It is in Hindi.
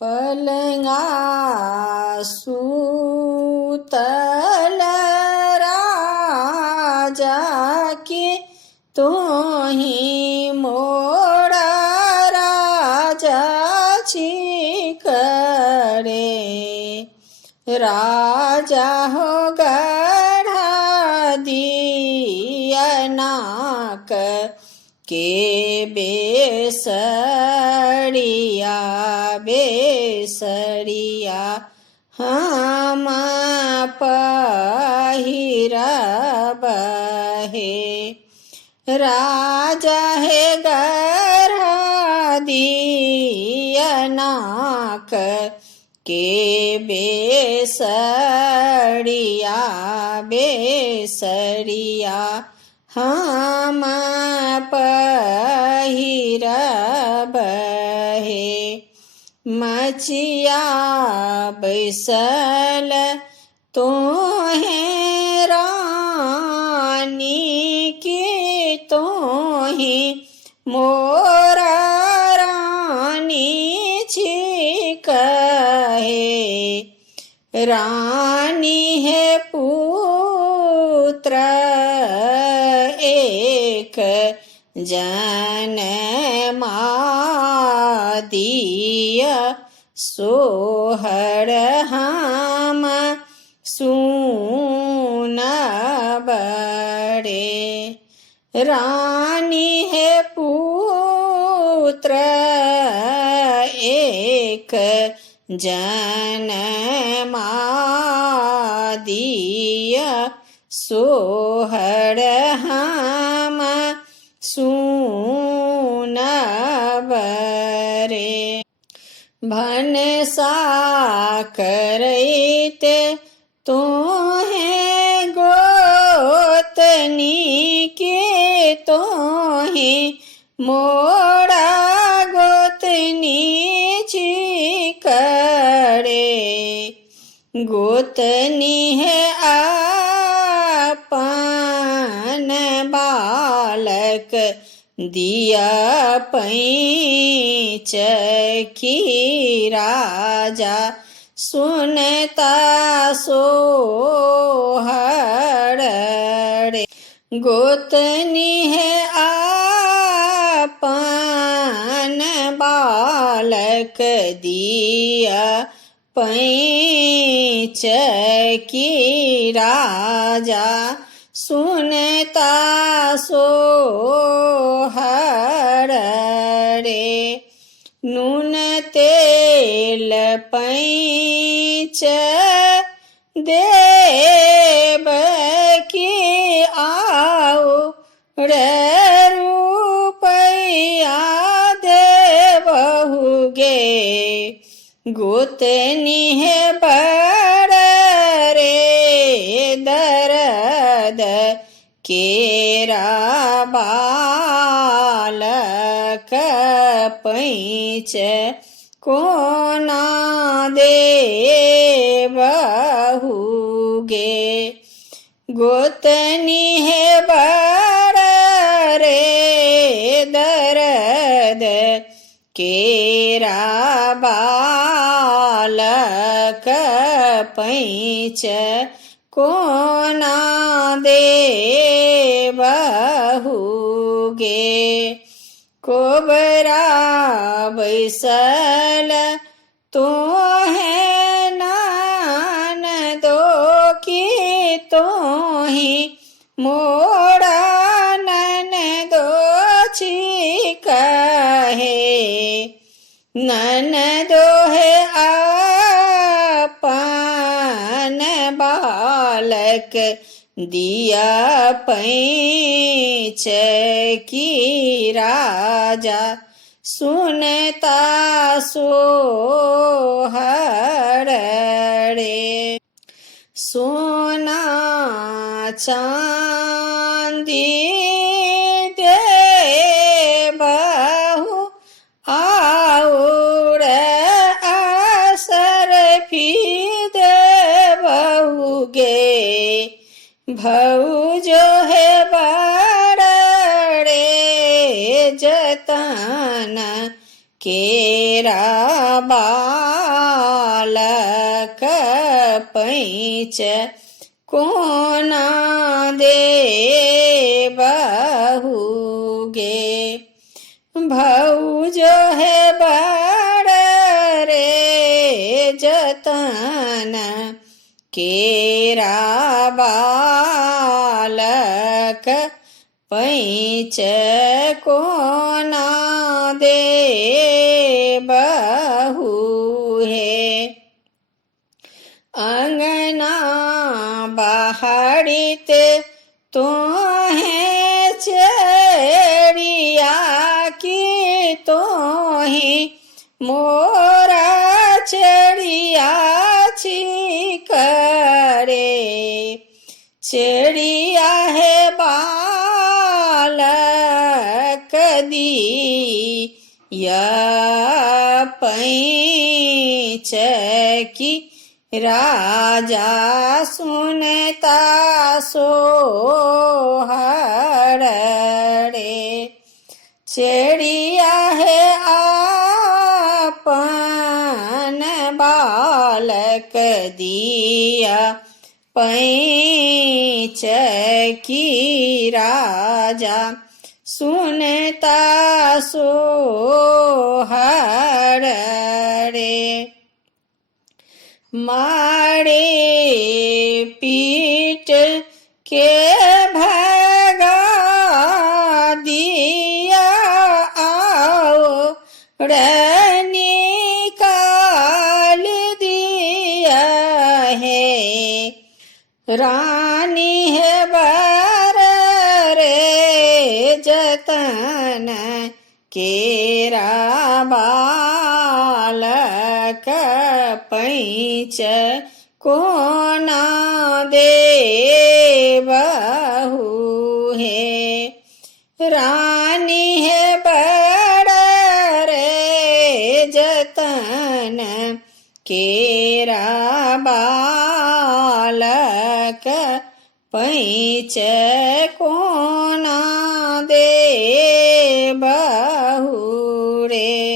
पलंगा सूतल राजा के तोही मोड़ा राजा छिकरे। राजा हो गढ़ा दिया नाक के बेसरिया बेसरिया हम पहिरब हे। राजा हे गढ़ा दिया नाक के बेसरिया बेसरिया हम पहिरब हे। मचिया बैसल तोहे रानी के तोहे मोरा रानी छिकहे। रानी है पुत्र एक जनमादिया सोहर हम सुनबरे। रानी है पुत्र एक जनमादिया सोहर हम सुनबरे। भनसा करैते तोहे गोतनी के तोहे मोड़ा गोतनी छिकरे। गोतनी है अपन बालक दिया पैंच की राजा सुनता सोहर रे। गोतनी है अपन बालक दिया पैंच की राजा सुनता सोहर रे। नून तेल पैंच देव की आओ रुपया देबहुगे। गोतनी है बड़ रे दर्द केरा बालक पैंच कोना देबहुगे। गोतनी है बड़ रे दर्द केरा बालक पैंच कोना देबहुगे। कोबरा बैसल तोहे ननदो की तोहे मोड़ा ननदो छिकहे। ननदो है अपन बालक दिया पैंच की राजा सुनता सोहर रे। सोना चांदी देबहु और असर भी देबहुगे। भौजो है बड़ रे जतन केरा बा पैंच कोना दे बहु गे। भौजो है बड़ रे जतन केरा बालक पैंच कोना दे बहु है। अंगना बहाड़ित तोहें चढ़िया की तोहें मोरा चढ़िया छी करे। चढ़िया है बालक दी या पैंच की राजा सुनता सोहर रे। चिड़िया है आपन बालक दिया पैंच की राजा सुनता सोहर रे। मारे पीट के भगा दिया आओ निकाल दिया है। रानी है बर रे जतन केरा बालक पैंच कोना दे बहु है। रानी है बड़ रे जतन केरा बालक पैंच कोना दे बहु रे।